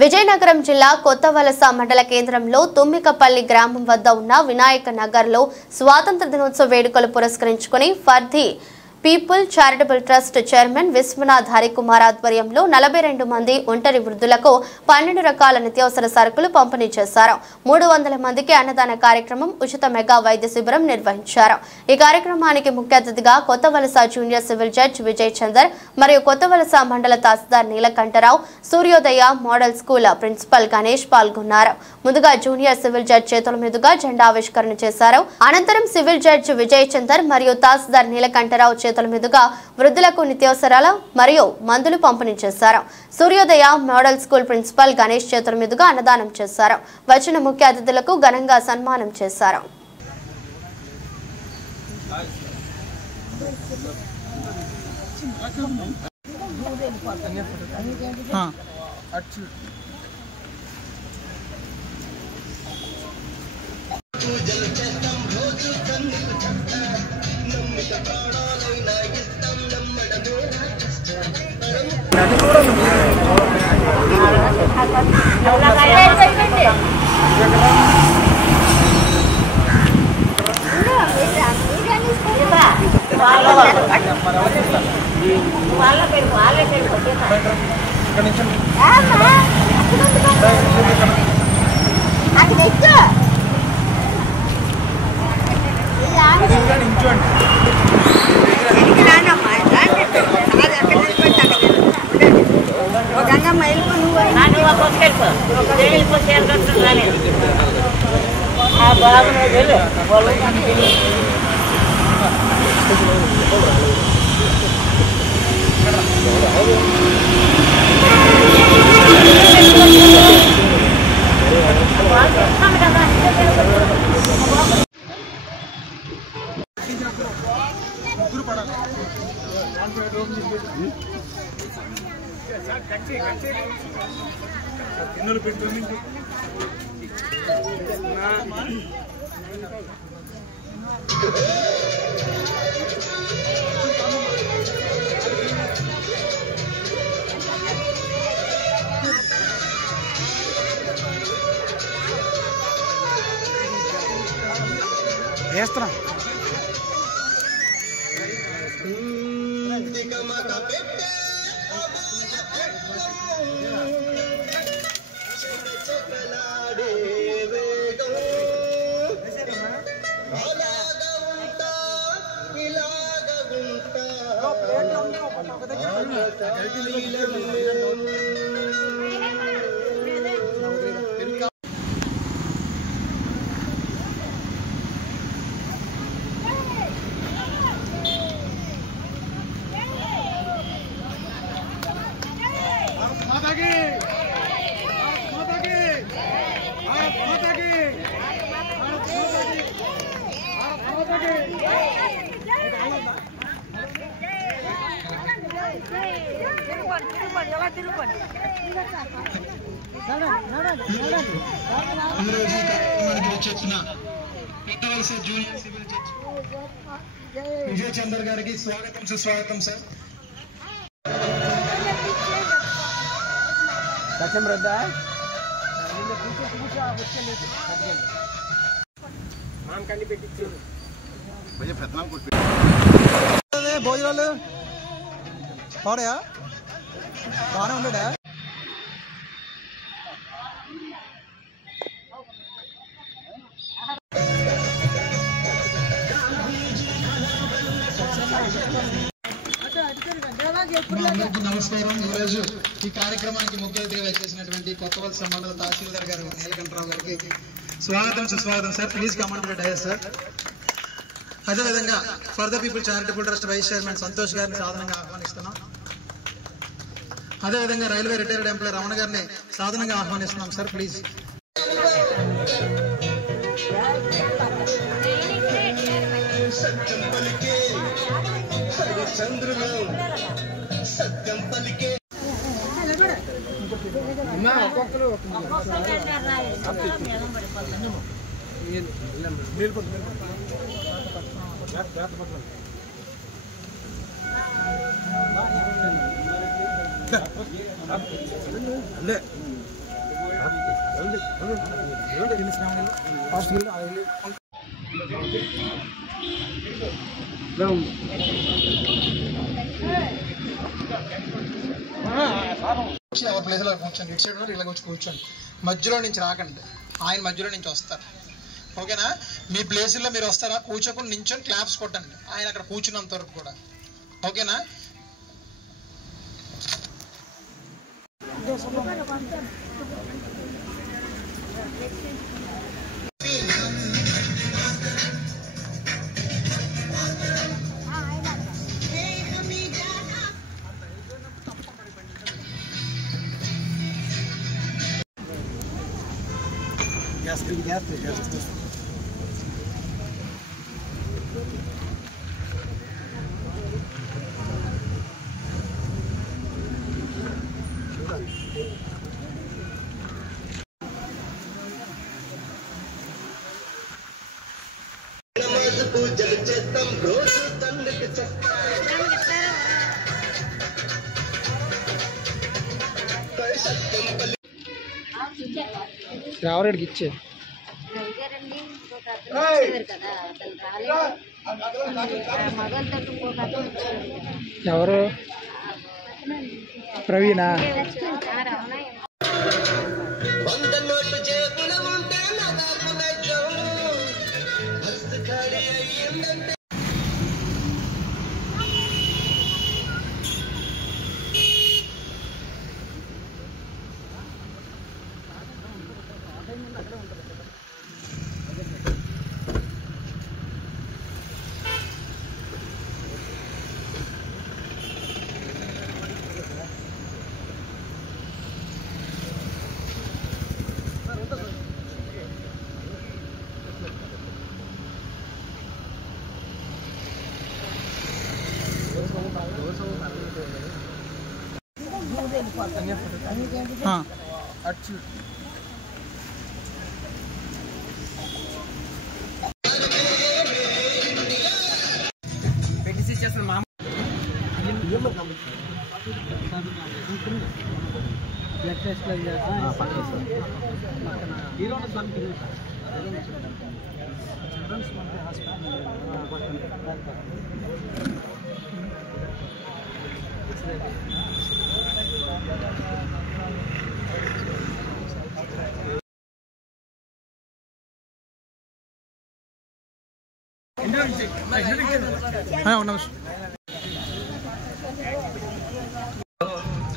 విజయనగరం జిల్లా కొత్తవలస మండల కేంద్రంలో తుమ్మికపల్లి గ్రామం వద్ద ఉన్న వినాయక నగర్లో స్వాతంత్ర దినోత్సవ వేడుకలు పురస్కరించుకుని for the people charitable trust chairman Vishwanath Harikumar ఆధ్వర్యంలో 42 మంది ఒంటరి వృద్ధులకు 12 రకాల నిత్యావసర సరుకులు పంపిణీ చేశారు. 300 మందికి అన్నదాన కార్యక్రమం, ఉచిత మెగా వైద్య శిబిరం నిర్వహించారు. ఈ కార్యక్రమానికి ముఖ్య అతిథిగా Kothavalasa junior civil judge Vijay Chander మరియు కొత్తవలస మండల తహసీల్దార్ నీలకంఠరావు, సూర్యోదయ మోడల్ స్కూల్ ప్రిన్సిపల్ గణేష్ పాల్గొన్నారు. ముందుగా జూనియర్ సివిల్ జడ్జ్ చేతుల మీదుగా జెండా ఆవిష్కరణ చేశారు. అనంతరం సివిల్ జడ్జ్ విజయ్ చందర్ మరియు తహసీల్దార్ నీలకంఠరావు చేతుల మీదుగా వృద్ధులకు నిత్యావసరాల మరియు మందులు పంపిణీ చేశారు. సూర్యోదయ మోడల్ స్కూల్ ప్రిన్సిపల్ గణేష్ చేతుల మీదుగా అన్నదానం చేశారు. వచ్చిన ముఖ్య అతిథులకు ఘనంగా సన్మానం చేశారు. Junior civil judge Vijay Chander గారికి స్వాగతం సుస్వాగతం సార్. భోజనాలు పాడయా బాగానే ఉండడా? నమస్కారం. ఈరోజు ఈ కార్యక్రమానికి ముఖ్య అతిథిగా వచ్చేసినటువంటి కొత్తవలస మండల తహసీల్దార్ గారు నీలకంఠరావు గారికి స్వాగతం సుస్వాగతం sir. Please command dais sir. అదేవిధంగా for the people charitable trust vice chairman Santosh గారిని సాధనంగా ఆహ్వానిస్తున్నాం. అదేవిధంగా రైల్వే రిటైర్డ్ ఎంప్లాయీ రమణ గారిని సాధనంగా ఆహ్వానిస్తున్నాం సార్. ప్లీజ్. ఎవరి ప్లేస్లో కూర్చోండి. ఇటు సైడ్ ఇలా వచ్చి కూర్చోండి. మధ్యలో నుంచి రాకండి, ఆయన మధ్యలో నుంచి వస్తారు. ఓకేనా? మీ ప్లేసుల్లో మీరు వస్తారా? కూర్చోకుండా నించొని క్లాప్స్ కొట్టండి ఆయన అక్కడ కూర్చున్నంత వరకు కూడా. ఓకేనా? రావరేడికి ఇచ్చే ఎవరు? ప్రవీణ.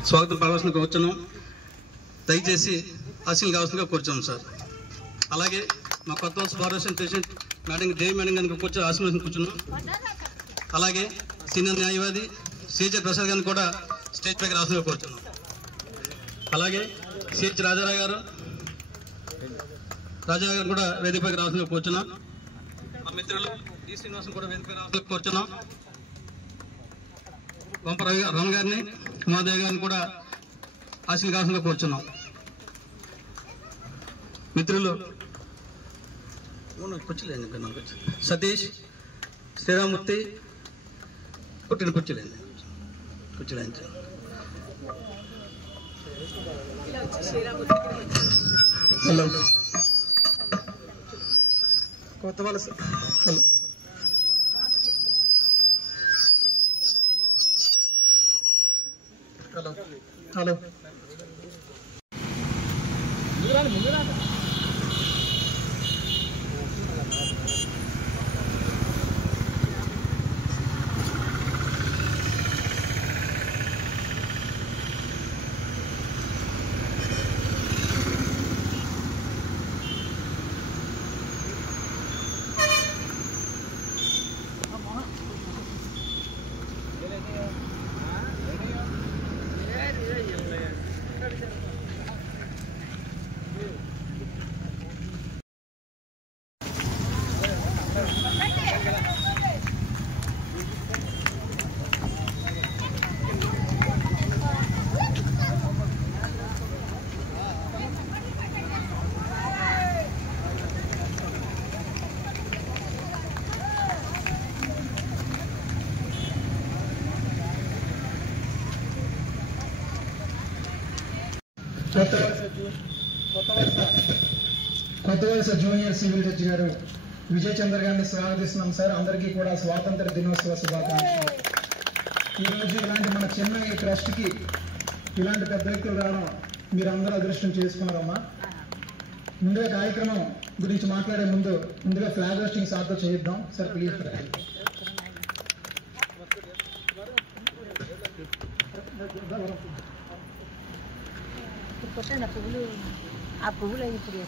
స్వాగతం పలవలసిన కూర్చున్నాం. దయచేసి ఆశీలు కావాల్సిందిగా కూర్చోం సార్. అలాగే మా కొత్త ఫారెస్ట్ పేషెంట్ మేడం మేడం గారికి కూర్చొని ఆశీర్వాదం కూర్చున్నాం. అలాగే సీనియర్ న్యాయవాది సిహెచ్ ప్రసాద్ గారిని కూడా స్టేజ్ పైకి రాష్ట్రంగా కూర్చున్నాం. అలాగే సిహెచ్ రాజారావు గారు కూడా వేదికపైకి రాష్ట్రంగా కూర్చున్నాం. మా మిత్రులు డి శ్రీనివాసం కూడా వేదికపై రాష్ట్రంగా కూర్చున్నాం. వంప రమ గారిని ఉమాదేవి గారిని కూడా ఆశీర్వాదంగా కూర్చున్నాం. మిత్రులు కూర్చోలేండి. సతీష్ శ్రీరామూర్తి పుట్టిన కూర్చోలేండి. హలో కొత్త వాళ్ళ hello hello Kothavalasa junior civil judge గారు విజయ్ చంద్ర గారిని స్వాగతిస్తున్నాం సార్. అందరికీ కూడా స్వాతంత్ర దినోత్సవ శుభాకాంక్షలు. ఈరోజు ఇలాంటి మన చెన్నై ట్రస్ట్కి ఇలాంటి పెద్ద వ్యక్తులు రావడం మీరు అందరూ అదృష్టం చేసుకున్నారమ్మా. ముందుగా కార్యక్రమం గురించి మాట్లాడే ముందుగా ఫ్లాగ్ హోస్టింగ్ సార్తో చేద్దాం సార్. ప్లీజ్ ఆ పువ్వులు ఇప్పుడు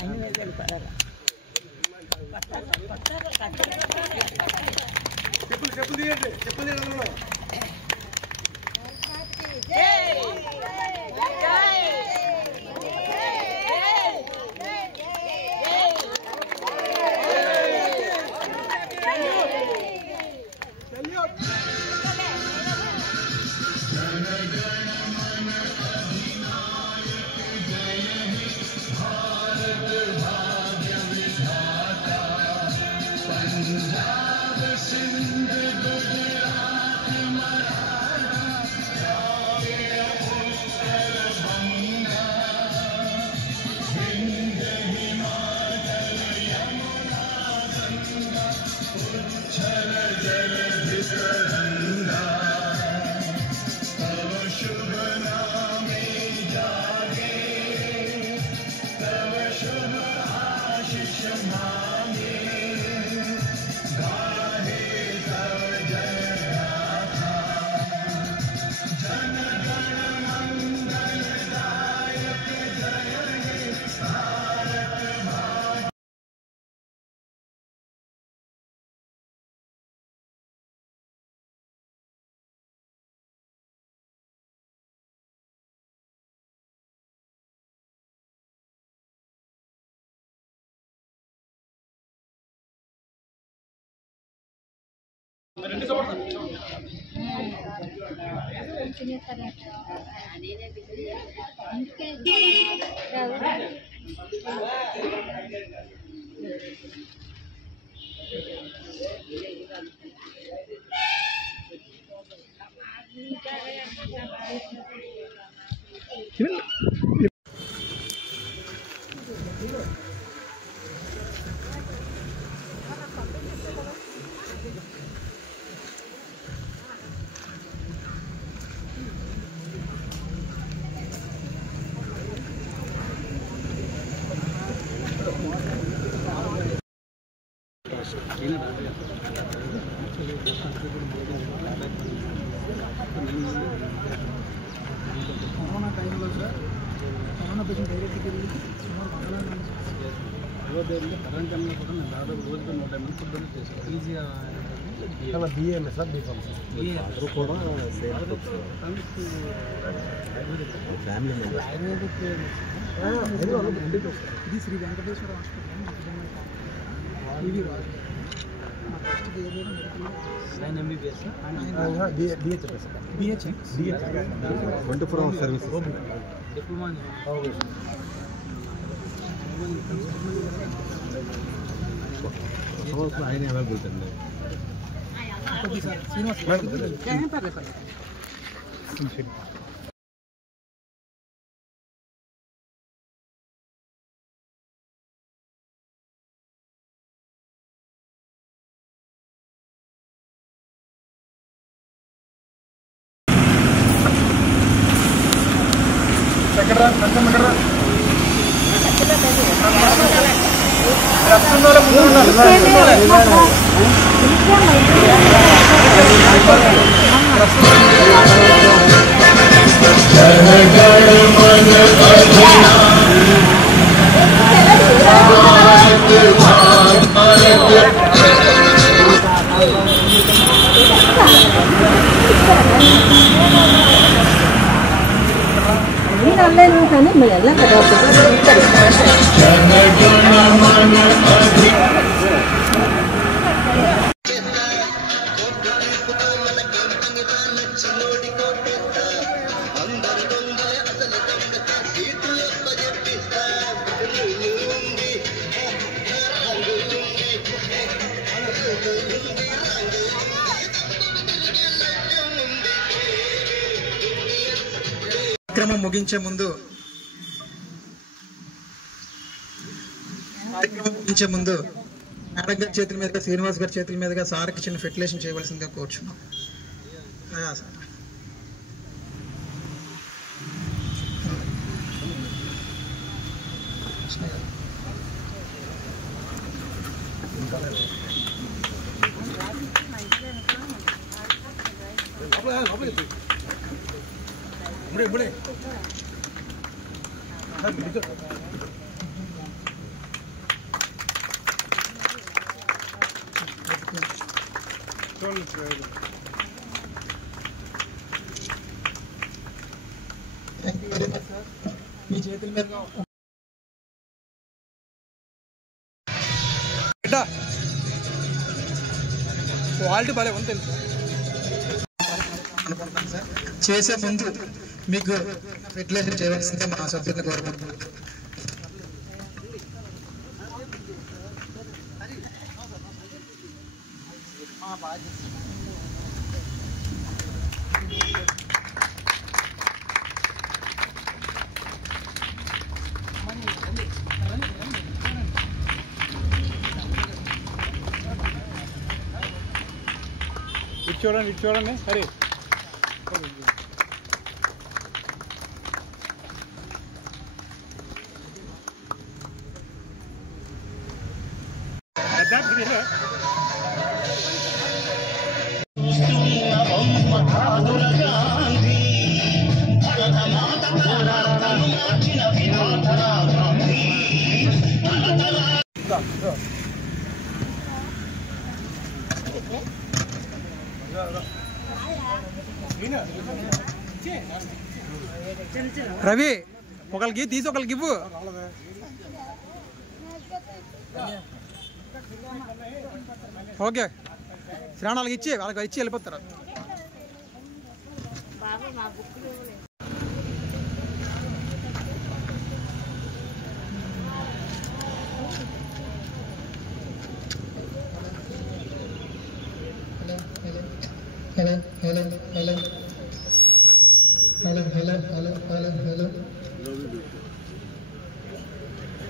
అన్ని వేసాడు పడాలి. కరోనా టైంలో సార్ కరోనా పేషెంట్ డైరెక్ట్కి వెళ్ళి సుమారు కరెంట్ అన్నా కూడా నేను దాదాపు రోజుకి 150 ఫుడ్ డొనేట్ చేశాను. ఈజీగా బిఏఎం సార్ బీఫామ్ సార్ అందరూ కూడా ఫ్యామిలీ ఆయుర్వేదిక్ ఇది శ్రీ వెంకటేశ్వర హాస్పిటల్ ఇది మా ఫస్ట్ ఏదైనా medical MBBS BH 24 hours service diploma ఆయన అవైలబుల్ అండి. కార్యక్రమం ముగించే ముందు మేడం గారి చేతుల మీదుగా, శ్రీనివాస్ గారి చేతుల మీదుగా సార్కి చిన్న ఫెర్టిలైజేషన్ చేయవలసిందిగా కోరుచున్నాం. మీ చేతుల మీద క్వాలిటీ బాగా ఉంది తెలుసు అనుకుంటున్నాను సార్. చేసే ముందు మీకు ఫెర్టిలైజేషన్ చేయవలసిందే మా సభ్యులను కోరుకుంటున్నాను. ఇటు చూడండి సరే. రవి ఒకరికి తీసి ఒకరికి ఇవ్వు. ఓకే శ్రావణాలకి ఇచ్చి వాళ్ళకి ఇచ్చి వెళ్ళిపోతారు. Hello hello hello hello hello hello hello hello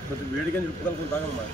కొంచెం వేడిగా చెప్పుకోగలుగుతాగమ్మా.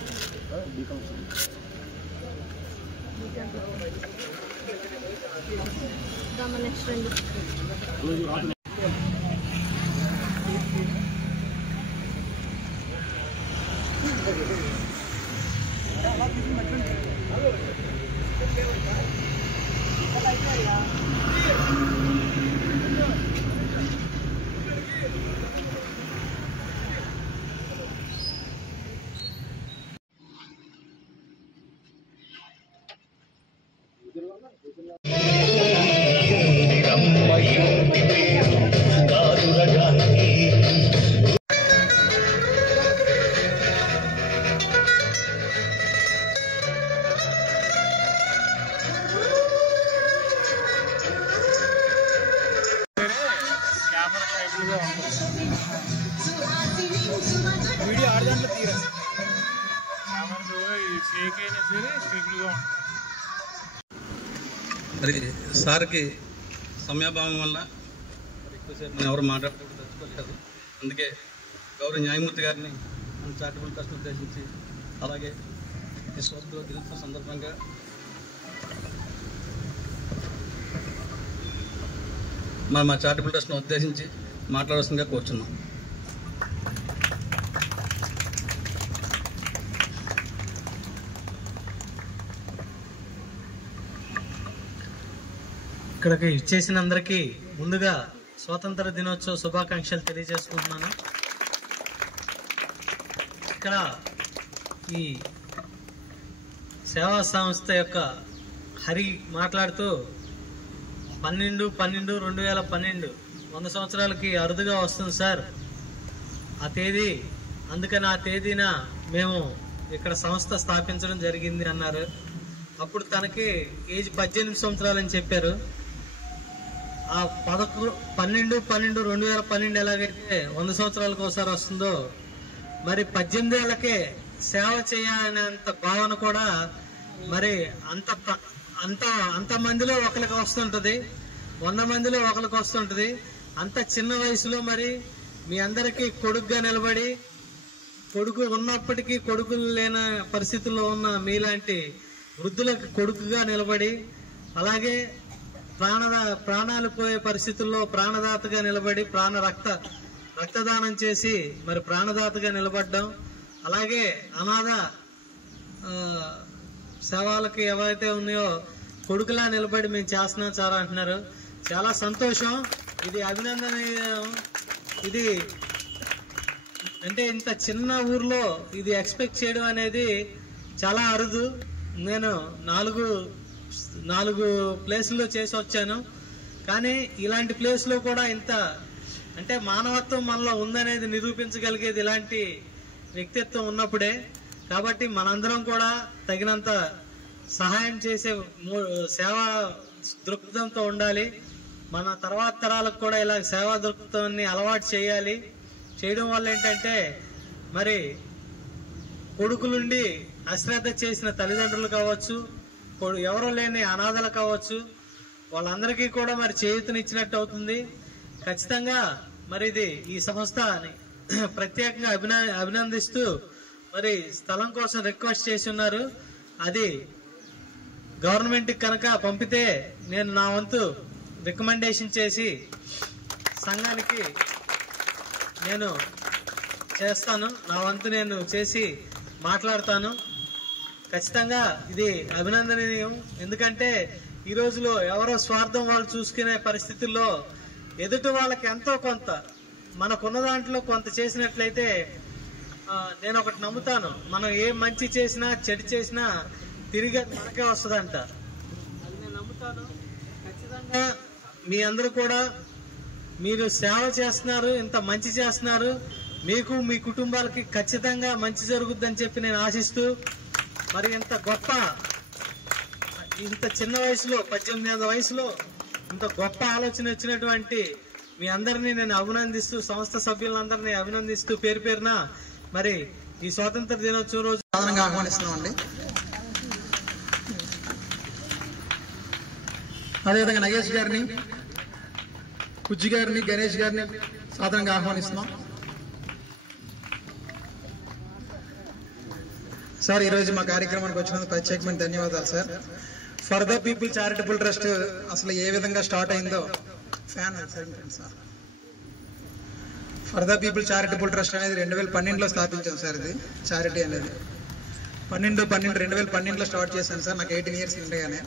వీడియో ఆడదాంట్లో తీరా మరి సార్కి సమయాభావం వల్ల ఎక్కువసేపు ఎవరు మాట్లాడుతూ తెచ్చుకోలేదు. అందుకే గౌరవ న్యాయమూర్తి గారిని మన చారిటబుల్ ట్రస్ట్ ఉద్దేశించి, అలాగే ఈ స్వస్థ దినోత్సవం సందర్భంగా మా చారిటబుల్ ట్రస్ట్ను ఉద్దేశించి మాట్లాడాల్సిందిగా కోరుచున్నాం. ఇక్కడికి ఇచ్చేసిన అందరికీ ముందుగా స్వాతంత్ర దినోత్సవ శుభాకాంక్షలు తెలియజేసుకుంటున్నాను. ఇక్కడ ఈ సేవా సంస్థ యొక్క హరి మాట్లాడుతూ 12/12/2012 100 సంవత్సరాలకి అరుదుగా వస్తుంది సార్ ఆ తేదీ. అందుకని ఆ తేదీన మేము ఇక్కడ సంస్థ స్థాపించడం జరిగింది అన్నారు. అప్పుడు తనకి ఏజ్ 18 సంవత్సరాలు అని చెప్పారు. ఆ 12/12/2012 ఎలాగైతే 100 సంవత్సరాలకు ఒకసారి వస్తుందో, మరి 18 ఏళ్లకే సేవ చేయాలనేంత భావన కూడా మరి అంత మందిలో ఒకరికి వస్తుంటది, 100 మందిలో ఒకరికి వస్తుంటది. అంత చిన్న వయసులో మరి మీ అందరికీ కొడుకుగా నిలబడి, కొడుకు ఉన్నప్పటికీ కొడుకులు లేని పరిస్థితుల్లో ఉన్న మీలాంటి వృద్ధులకు కొడుకుగా నిలబడి, అలాగే ప్రాణాలు పోయే పరిస్థితుల్లో ప్రాణదాతగా నిలబడి రక్తదానం చేసి మరి ప్రాణదాతగా నిలబడ్డం, అలాగే అనాథ సేవలకి ఏవైతే ఉన్నాయో కొడుకులా నిలబడి మేము చేస్తున్నాం చాలా అంటున్నారు. చాలా సంతోషం, ఇది అభినందనీయం. ఇది అంటే ఇంత చిన్న ఊర్లో ఇది ఎక్స్పెక్ట్ చేయడం అనేది చాలా అరుదు. నేను నాలుగు ప్లేసుల్లో చేసి వచ్చాను, కానీ ఇలాంటి ప్లేస్లో కూడా ఇంత అంటే మానవత్వం మనలో ఉందనేది నిరూపించగలిగేది ఇలాంటి వ్యక్తిత్వం ఉన్నప్పుడే. కాబట్టి మనందరం కూడా తగినంత సహాయం చేసే సేవా దృక్పథంతో ఉండాలి. మన తర్వాత తరాలకు కూడా ఇలా సేవా దృక్పథాన్ని అలవాటు చేయాలి. చేయడం వల్ల ఏంటంటే మరి కొడుకులుండి అశ్రద్ధ చేసిన తల్లిదండ్రులు కావచ్చు, ఎవరో లేని అనాథలు కావచ్చు, వాళ్ళందరికీ కూడా మరి చేయూతనిచ్చినట్టు అవుతుంది. ఖచ్చితంగా మరి ఇది ఈ సంస్థని ప్రత్యేకంగా అభినందిస్తూ మరి స్థలం కోసం రిక్వెస్ట్ చేసి ఉన్నారు. అది గవర్నమెంట్ కనుక పంపితే నేను నా వంతు రికమెండేషన్ చేసి సంఘానికి నేను చేస్తాను. నా వంతు నేను చేసి మాట్లాడతాను. ఖచ్చితంగా ఇది అభినందనీయం. ఎందుకంటే ఈ రోజులో ఎవరో స్వార్థం వాళ్ళు చూసుకునే పరిస్థితుల్లో ఎదుటి వాళ్ళకి ఎంతో కొంత మనకున్న దాంట్లో కొంత చేసినట్లయితే నేను ఒకటి నమ్ముతాను, మనం ఏ మంచి చేసినా చెడు చేసినా తిరిగి మనకే వస్తుందంట. అది నేను నమ్ముతాను. ఖచ్చితంగా మీ అందరూ కూడా మీరు సేవ చేస్తున్నారు, ఇంత మంచి చేస్తున్నారు. మీకు మీ కుటుంబాలకి ఖచ్చితంగా మంచి జరుగుద్దని చెప్పి నేను ఆశిస్తూ మరి ఇంత చిన్న వయసులో 18 ఏళ్ల వయసులో ఇంత గొప్ప ఆలోచన వచ్చినటువంటి మీ అందరినీ నేను అభినందిస్తూ, సంస్థ సభ్యులందరినీ అభినందిస్తూ పేరు పేరున మరి ఈ స్వాతంత్ర దినోత్సవం రోజు సాధారణంగా ఆహ్వానిస్తున్నామండి. అదేవిధంగా నగేష్ గారిని, కుజ్జి గారిని, గణేష్ గారిని సాధారణంగా ఆహ్వానిస్తున్నాం. సార్, ఈరోజు మా కార్యక్రమానికి వచ్చినందుకు ప్రత్యేకమైన ధన్యవాదాలు sir. For the people charitable trust అసలు ఏ విధంగా స్టార్ట్ అయిందో sir. For the people charitable trust అనేది 2012లో స్థాపించాం సార్. ఇది చారిటీ అనేది 2012లో స్టార్ట్ చేశాను సార్. నాకు 18 ఇయర్స్ ఉండగానే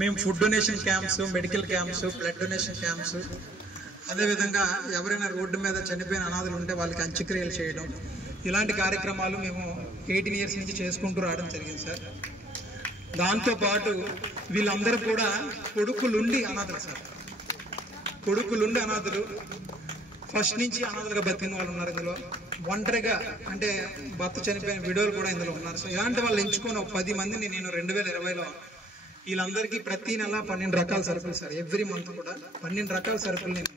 మేము food donation camps, medical camps, blood donation camps, అదేవిధంగా ఎవరైనా రోడ్డు మీద చనిపోయిన అనాథలు ఉంటే వాళ్ళకి అంత్యక్రియలు చేయడం, ఇలాంటి కార్యక్రమాలు మేము 18 ఇయర్స్ నుంచి చేసుకుంటూ రావడం జరిగింది సార్. దాంతోపాటు వీళ్ళందరూ కూడా కొడుకులుండి అనాథలు సార్. కొడుకులుండి అనాథలు, ఫస్ట్ నుంచి అనాథలుగా బతికిన వాళ్ళు ఉన్నారు ఇందులో. ఒంటరిగా అంటే భర్త చనిపోయిన విడోలు కూడా ఇందులో ఉన్నారు. సో ఇలాంటి వాళ్ళు ఎంచుకొని ఒక 10 మందిని నేను 2020లో వీళ్ళందరికీ ప్రతి నెల 12 రకాల సరుకులు సార్, ఎవ్రీ మంత్ కూడా 12 రకాల సరుకులు నేను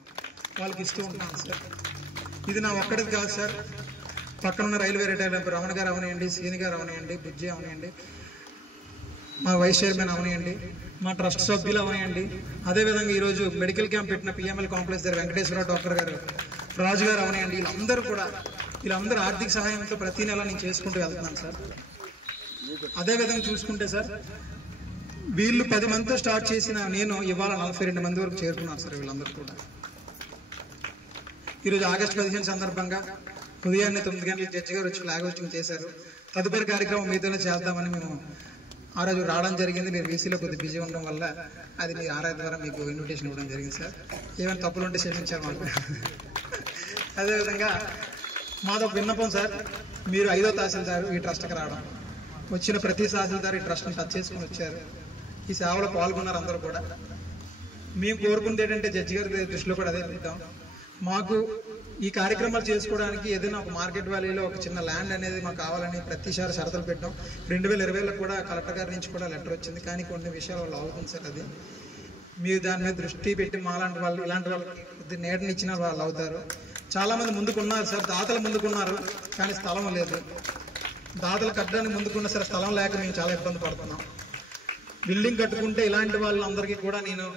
వాళ్ళకి ఇస్తూ ఉంటాను సార్. ఇది నా ఒక్కడిది కాదు సార్. పక్కనున్న రైల్వే రిటైర్మెంట్ రమణ గారు అవనివ్వండి, శ్రీని గారు అవనివ్వండి, బుజ్జి అవనివ్వండి, మా వైస్ చైర్మన్ అవనివ్వండి, మా ట్రస్ట్ సభ్యులు అవనివ్వండి, అదేవిధంగా ఈరోజు మెడికల్ క్యాంప్ పెట్టిన పిఎంఎల్ కాంప్లెక్స్ దగ్గర వెంకటేశ్వర డాక్టర్ గారు, రాజు గారు అవనివ్వండి, వీళ్ళందరూ ఆర్థిక సహాయంతో ప్రతి నెల నేను చేసుకుంటూ వెళ్తున్నాను సార్. అదేవిధంగా చూసుకుంటే సార్, వీళ్ళు 10 మందితో స్టార్ట్ చేసిన నేను ఇవాళ 42 మంది వరకు చేరుకున్నాను సార్. వీళ్ళందరూ కూడా ఈరోజు ఆగస్టు 15 సందర్భంగా ఉదయాన్నే 9 గంటలకు జడ్జి గారు వచ్చి ఫ్లాగ్ హోస్టింగ్ చేశారు. తదుపరి కార్యక్రమం మీతోనే చేద్దామని మేము ఆ రోజు రావడం జరిగింది. మీరు వీసీలో కొద్దిగా బిజీ ఉండడం వల్ల అది మీ ఆర్ఐ ద్వారా మీకు ఇన్విటేషన్ ఇవ్వడం జరిగింది సార్. ఏమైనా తప్పులు ఉంటే క్షమించారు మాకు. అదేవిధంగా మాదొక విన్నపం సార్, మీరు 5వ తహసీల్దారు ఈ ట్రస్ట్కి రావడం, వచ్చిన ప్రతి తహసీల్దారు ఈ ట్రస్ట్ని టచ్ చేసుకుని వచ్చారు, ఈ సేవలో పాల్గొన్నారు అందరూ కూడా. మేము కోరుకుంది ఏంటంటే జడ్జి గారి దృష్టిలో కూడా అదే పెడతాం. మాకు ఈ కార్యక్రమాలు చేసుకోవడానికి ఏదైనా ఒక మార్కెట్ వ్యాలీలో ఒక చిన్న ల్యాండ్ అనేది మాకు కావాలని ప్రతిసారి షరతులు పెట్టాం. 2020లో కూడా కలెక్టర్ గారి నుంచి కూడా లెటర్ వచ్చింది. కానీ కొన్ని విషయాల వల్ల అవుతుంది సార్. అది మీరు దాని మీద దృష్టి పెట్టి మాలాంటి వాళ్ళు, ఇలాంటి వాళ్ళకి నేటిని ఇచ్చిన వాళ్ళు అవుతారు. చాలా మంది ముందుకున్నారు సార్, దాతలు ముందుకున్నారు, కానీ స్థలం లేదు. దాతలు కట్టడానికి ముందుకున్న సరే స్థలం లేక మేము చాలా ఇబ్బంది పడుతున్నాం. బిల్డింగ్ కట్టుకుంటే ఇలాంటి వాళ్ళందరికీ కూడా నేను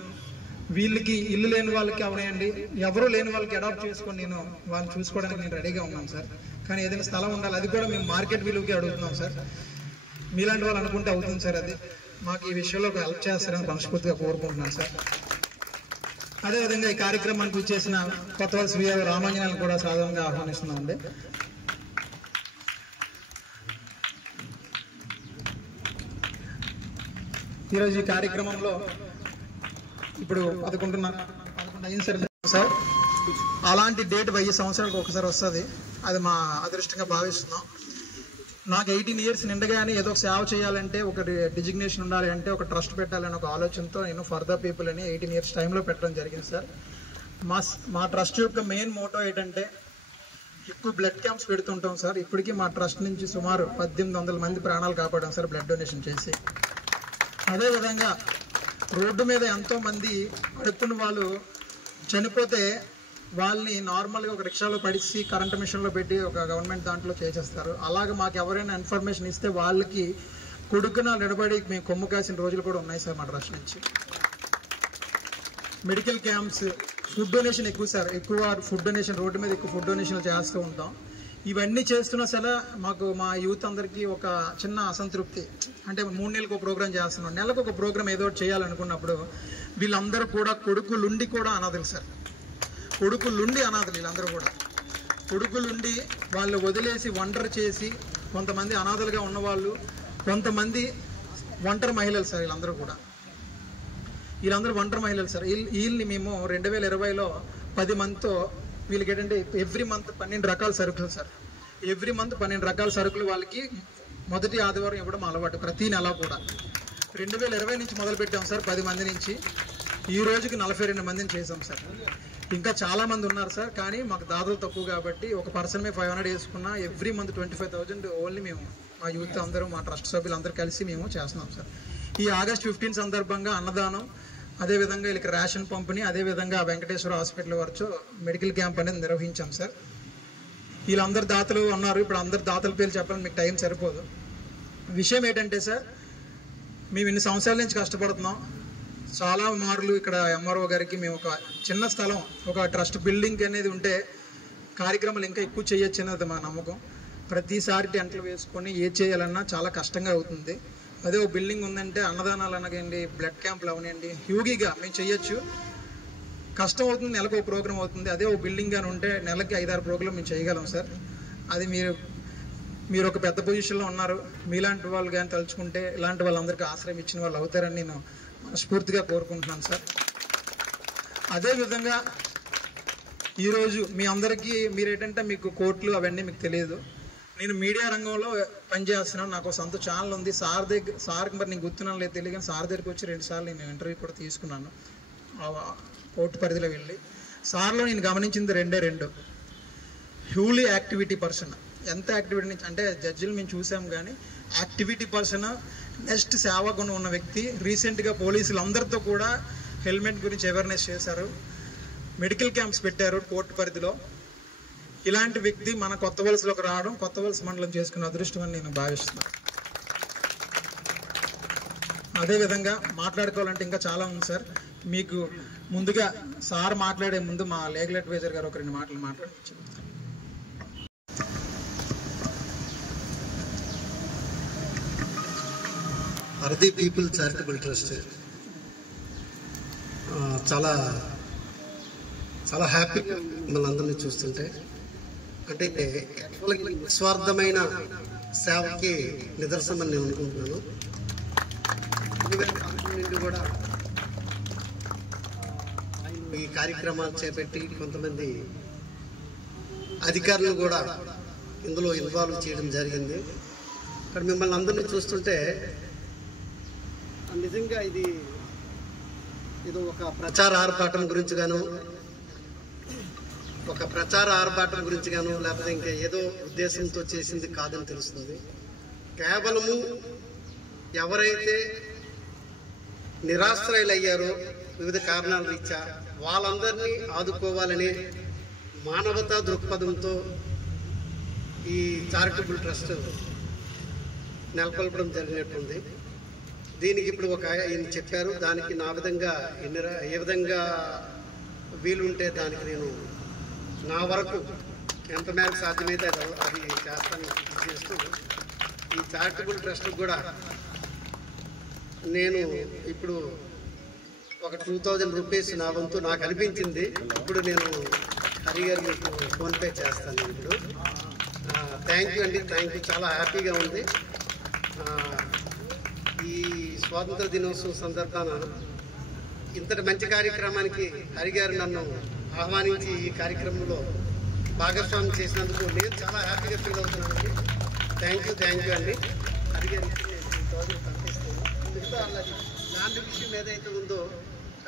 వీళ్ళకి ఇల్లు లేని వాళ్ళకి అవనాయండి, ఎవరు లేని వాళ్ళకి అడాప్ట్ చేసుకొని నేను వాళ్ళని చూసుకోవడానికి నేను రెడీగా ఉన్నాను సార్. కానీ ఏదైనా స్థలం ఉండాలి, అది కూడా మేము మార్కెట్ విలువకి అడుగుతున్నాం సార్. మీలాంటి వాళ్ళు అనుకుంటే అవుతుంది సార్. అది మాకు ఈ విషయంలో హెల్ప్ చేస్తారని మనస్ఫూర్తిగా కోరుకుంటున్నాను సార్. అదేవిధంగా ఈ కార్యక్రమానికి వచ్చేసిన కొత్తవలస శ్రీ రామాంజనాలను కూడా సాధారణంగా ఆహ్వానిస్తున్నామండి. ఈరోజు ఈ కార్యక్రమంలో ఇప్పుడు 11 అయింది సార్. అలాంటి డేట్ 1000 సంవత్సరాలకు ఒకసారి వస్తుంది. అది మా అదృష్టంగా భావిస్తున్నాం. నాకు 18 ఇయర్స్ నిండగానే ఏదో ఒక సేవ చేయాలంటే, ఒక డిజిగ్నేషన్ ఉండాలి అంటే, ఒక ట్రస్ట్ పెట్టాలని ఒక ఆలోచనతో నేను ఫర్ ద పీపుల్ అని 18 ఇయర్స్ టైంలో పెట్టడం జరిగింది సార్. మా ట్రస్ట్ యొక్క మెయిన్ మోటో ఏంటంటే ఎక్కువ బ్లడ్ క్యాంప్స్ పెడుతుంటాం సార్. ఇప్పటికీ మా ట్రస్ట్ నుంచి సుమారు 1800 మంది ప్రాణాలు కాపాడాం సార్ బ్లడ్ డొనేషన్ చేసి. అదేవిధంగా రోడ్డు మీద ఎంతో మంది అడుక్కున్న వాళ్ళు చనిపోతే వాళ్ళని నార్మల్గా ఒక రిక్షాలో పడిసి కరెంట్ మిషన్లో పెట్టి ఒక గవర్నమెంట్ దాంట్లో చేసేస్తారు. అలాగే మాకు ఎవరైనా ఇన్ఫర్మేషన్ ఇస్తే వాళ్ళకి కొడుకున నిలబడి మేము కొమ్ము కాసిన రోజులు కూడా ఉన్నాయి సార్ మా ట్రస్ట్ నుంచి. మెడికల్ క్యాంప్స్, ఫుడ్ డొనేషన్ ఎక్కువ సార్. ఎక్కువ ఫుడ్ డొనేషన్, రోడ్డు మీద ఎక్కువ ఫుడ్ డొనేషన్లు చేస్తూ ఉంటాం. ఇవన్నీ చేస్తున్నా సరే మాకు మా యూత్ అందరికీ ఒక చిన్న అసంతృప్తి. అంటే 3 నెలలకు ఒక ప్రోగ్రామ్ చేస్తున్నాం, నెలకు ఒక ప్రోగ్రామ్ ఏదో చేయాలనుకున్నప్పుడు వీళ్ళందరూ కూడా కొడుకులుండి కూడా అనాథలు సార్. కొడుకులుండి అనాథలు వీళ్ళందరూ కూడా. కొడుకులుండి వాళ్ళు వదిలేసి ఒంటరి చేసి, కొంతమంది అనాథలుగా ఉన్నవాళ్ళు, కొంతమంది ఒంటరి మహిళలు సార్. వీళ్ళందరూ ఒంటరి మహిళలు సార్. వీళ్ళని మేము 2020లో 10 మందితో వీళ్ళకి ఏంటంటే ఎవ్రీ మంత్ 12 రకాల సరుకులు సార్. ఎవ్రీ మంత్ 12 రకాల సరుకులు వాళ్ళకి మొదటి ఆదివారం ఇవ్వడం అలవాటు, ప్రతి నెల కూడా. 2020 నుంచి మొదలు పెట్టాం సార్ 10 మంది నుంచి. ఈ రోజుకి 42 మందిని చేసాం సార్. ఇంకా చాలా మంది ఉన్నారు సార్, కానీ మాకు దాదాపు తక్కువ కాబట్టి ఒక పర్సన్ మీద 500 వేసుకున్నా ఎవ్రీ మంత్ 25,000 ఓన్లీ మేము మా యూత్ అందరూ, మా ట్రస్ట్ సభ్యులు అందరూ కలిసి మేము చేస్తున్నాం సార్. ఈ ఆగస్ట్ 15 సందర్భంగా అన్నదానం, అదేవిధంగా వీళ్ళకి రేషన్ పంపిణీ, అదేవిధంగా వెంకటేశ్వర హాస్పిటల్ వరకు మెడికల్ క్యాంప్ అనేది నిర్వహించాం సార్. వీళ్ళందరు దాతలు ఉన్నారు. ఇప్పుడు అందరు దాతల పేర్లు చెప్పాలని మీకు టైం సరిపోదు. విషయం ఏంటంటే సార్, మేము ఇన్ని సంవత్సరాల నుంచి కష్టపడుతున్నాం. చాలా మార్లు ఇక్కడ ఎంఆర్ఓ గారికి మేము ఒక చిన్న స్థలం, ఒక ట్రస్ట్ బిల్డింగ్ అనేది ఉంటే కార్యక్రమాలు ఇంకా ఎక్కువ చేయొచ్చు అనేది మా నమ్మకం. ప్రతిసారి టెంట్లు వేసుకొని ఏది చేయాలన్నా చాలా కష్టంగా అవుతుంది. అదే ఒక బిల్డింగ్ ఉందంటే అన్నదానాలు అనగండి, బ్లడ్ క్యాంపులు అవనండి, హ్యూగీగా మేము చేయొచ్చు. కష్టం అవుతుంది, నెలకు ఒక ప్రోగ్రామ్ అవుతుంది. అదే ఒక బిల్డింగ్ కానీ ఉంటే నెలకి 5-6 ప్రోగ్రామ్ మేము చేయగలం సార్. అది మీరు ఒక పెద్ద పొజిషన్లో ఉన్నారు. మీలాంటి వాళ్ళు కానీ తలుచుకుంటే ఇలాంటి వాళ్ళందరికీ ఆశ్రయం ఇచ్చిన వాళ్ళు అవుతారని నేను మనస్ఫూర్తిగా కోరుకుంటున్నాను సార్. అదేవిధంగా ఈరోజు మీ అందరికీ మీరేంటంటే మీకు కోర్టులు అవన్నీ మీకు తెలియదు. నేను మీడియా రంగంలో పనిచేస్తున్నాను. నాకు సొంత ఛానల్ ఉంది. సార్కి మరి నేను గుర్తున్నాను లేదు తెలియదు, కానీ సార్ దగ్గరికి వచ్చి 2 సార్లు నేను ఇంటర్వ్యూ కూడా తీసుకున్నాను కోర్టు పరిధిలో వెళ్ళి. సార్లో నేను గమనించింది 2 హ్యూలీ యాక్టివిటీ పర్సన్. ఎంత యాక్టివిటీ నుంచి అంటే జడ్జిలు మేము చూసాం, కానీ యాక్టివిటీ పర్సన్, నెక్స్ట్ సేవా గుణం ఉన్న వ్యక్తి. రీసెంట్గా పోలీసులు అందరితో కూడా హెల్మెట్ గురించి అవేర్నెస్ చేశారు, మెడికల్ క్యాంప్స్ పెట్టారు కోర్టు పరిధిలో. ఇలాంటి వ్యక్తి మన కొత్త వలసలోకి రావడం, కొత్త వలస మండలం చేసుకున్న అదృష్టం అని నేను భావిస్తున్నాను. అదేవిధంగా మాట్లాడుకోవాలంటే ఇంకా చాలా ఉంది సార్. మీకు ముందుగా సార్ మాట్లాడే ముందు మా లీగల్ అడ్వైజర్ గారు ఒక 2 మాటలు మాట్లాడచ్చు. అర్ది పీపుల్ చారిటబుల్ ట్రస్ట్ చాలా చాలా హ్యాపీగా మిమ్మల్ని అందరినీ చూస్తుంటే, అంటే నిస్వార్థమైన సేవకి నిదర్శనం నేను అనుకుంటున్నాను. నుండి కూడా ఈ కార్యక్రమాలు చేపట్టి కొంతమంది అధికారులు కూడా ఇందులో ఇన్వాల్వ్ చేయడం జరిగింది. ఇక్కడ మిమ్మల్ని అందరినీ చూస్తుంటే నిజంగా ఇది ఒక ప్రచార ఆర్భాటం గురించి గాను, లేకపోతే ఇంకా ఏదో ఉద్దేశంతో చేసింది కాదని తెలుస్తుంది. కేవలము ఎవరైతే నిరాశ్రయులయ్యారో వివిధ కారణాల రీత్యా వాళ్ళందరినీ ఆదుకోవాలనే మానవతా దృక్పథంతో ఈ చారిటబుల్ ట్రస్ట్ నెలకొల్పడం జరిగినట్టుంది. దీనికి ఇప్పుడు ఒక ఆయన చెప్పారు, దానికి నా విధంగా ఏ విధంగా వీలుంటే దానికి నేను నా వరకు ఎంత మేరకు సాధ్యమైతే అది చేస్తాను చేస్తూ ఈ చారిటబుల్ ట్రస్ట్ కూడా నేను ఇప్పుడు ఒక 2000 రూపీస్ నా వంతు నాకు అనిపించింది. ఇప్పుడు నేను హరి గారు మీకు ఫోన్పే చేస్తాను. ఇప్పుడు థ్యాంక్ యూ అండి, థ్యాంక్ యూ. చాలా హ్యాపీగా ఉంది. ఈ స్వాతంత్ర దినోత్సవం సందర్భాన ఇంతటి మంచి కార్యక్రమానికి హరి గారు నన్ను ఆహ్వానించి ఈ కార్యక్రమంలో భాగస్వామ్యం చేసినందుకు నేను చాలా హ్యాపీగా ఫీల్ అవుతున్నానండి. థ్యాంక్ యూ అండి. హరి గారికి నేను 2000 పంపిస్తాను. మిగతా లాంటి విషయం ఏదైతే ఉందో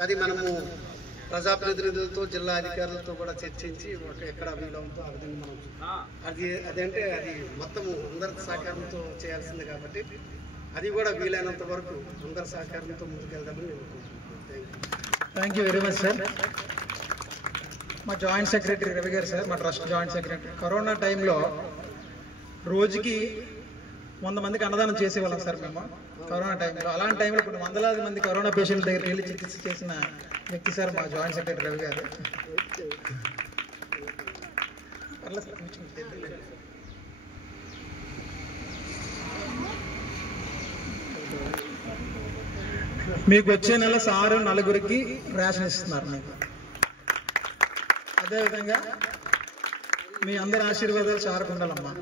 అది మనము ప్రజాప్రతినిధులతో జిల్లా అధికారులతో కూడా చర్చించి ఎక్కడ వీలవుతుందో ఆ విధంగా మనం అది మొత్తము అందరి సహకారంతో చేయాల్సిందే కాబట్టి అది కూడా వీలైనంత వరకు అందరి సహకారంతో ముందుకెళ్దామని నేను కోరుకుంటున్నాను. Thank you very much sir. మా జాయింట్ సెక్రటరీ రవి గారు సార్, మా ట్రస్ట్ జాయింట్ సెక్రటరీ. కరోనా టైంలో రోజుకి 100 మందికి అన్నదానం చేసేవాళ్ళం సార్ మేము కరోనా టైంలో. అలాంటి టైంలో ఇప్పుడు వందలాది మంది కరోనా పేషెంట్ల దగ్గరికి వెళ్ళి చికిత్స చేసిన వ్యక్తి సార్ మా జాయింట్ సెక్రటరీ రవి గారు. మీకు వచ్చే నెల సారు 4 రేషన్ ఇస్తున్నారు మీకు. అదేవిధంగా మీ అందరి ఆశీర్వాదాలు సార్కు ఉండాలమ్మా.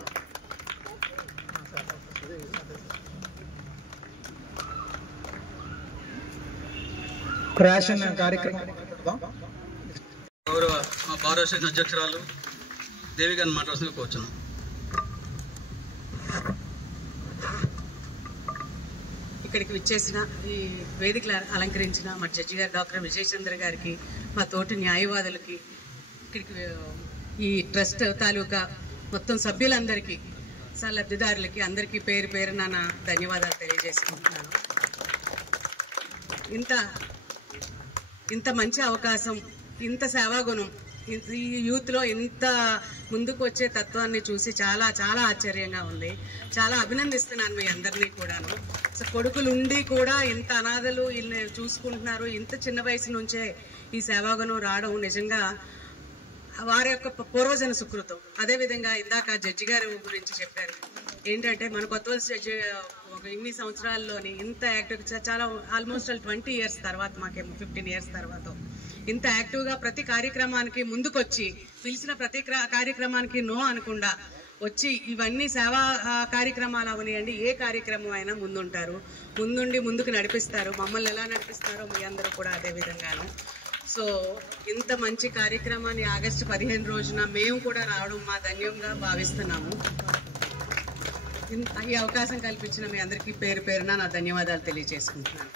రేషన్ కార్యక్రమం గౌరవ మా భారత స్టేషన్ అధ్యక్షురాలు దేవి గారిని మాట్లాడుతూ కూర్చున్నాం. ఇక్కడికి విచ్చేసిన ఈ వేదికలు అలంకరించిన మా జడ్జి గారు డాక్టర్ విజయచంద్ర గారికి, మా తోటి న్యాయవాదులకి, ఇక్కడికి ఈ ట్రస్ట్ తాలూకా మొత్తం సభ్యులందరికీ, లబ్ధిదారులకి అందరికీ పేరు పేరున నా ధన్యవాదాలు తెలియజేసుకుంటున్నాను. ఇంత మంచి అవకాశం, ఇంత సేవాగుణం, ఈ యూత్లో ఇంత ముందుకు వచ్చే తత్వాన్ని చూసి చాలా చాలా ఆశ్చర్యంగా ఉంది. చాలా అభినందిస్తున్నాను మీ అందరినీ కూడాను. సో కొడుకులుండి కూడా ఇంత అనాథలు చూసుకుంటున్నారు. ఇంత చిన్న వయసు నుంచే ఈ సేవాగుణం రావడం నిజంగా వారి యొక్క పూర్వజన సుకృతం. అదేవిధంగా ఇందాక జడ్జి గారి గురించి చెప్పారు. ఏంటంటే మన కొత్తవలస జడ్జి ఇన్ని సంవత్సరాల్లోని ఇంత యాక్టివ్, చాలా ఆల్మోస్ట్ 20 years తర్వాత, మాకేమో 15 years తర్వాత ఇంత యాక్టివ్గా ప్రతి కార్యక్రమానికి ముందుకొచ్చి, పిలిచిన ప్రతి కార్యక్రమానికి నో అనకుండా వచ్చి ఇవన్నీ సేవా కార్యక్రమాలు అవనియండి, ఏ కార్యక్రమం అయినా ముందుంటారు, ముందుండి ముందుకు నడిపిస్తారు. మమ్మల్ని ఎలా నడిపిస్తారో మీ అందరూ కూడా అదే విధంగాను. సో ఇంత మంచి కార్యక్రమాన్ని ఆగస్టు 15 రోజున మేము కూడా రావడం మా ధన్యంగా భావిస్తున్నాము. ఈ అవకాశం కల్పించిన మీ అందరికీ పేరు పేరున నా ధన్యవాదాలు తెలియజేసుకుంటున్నాను.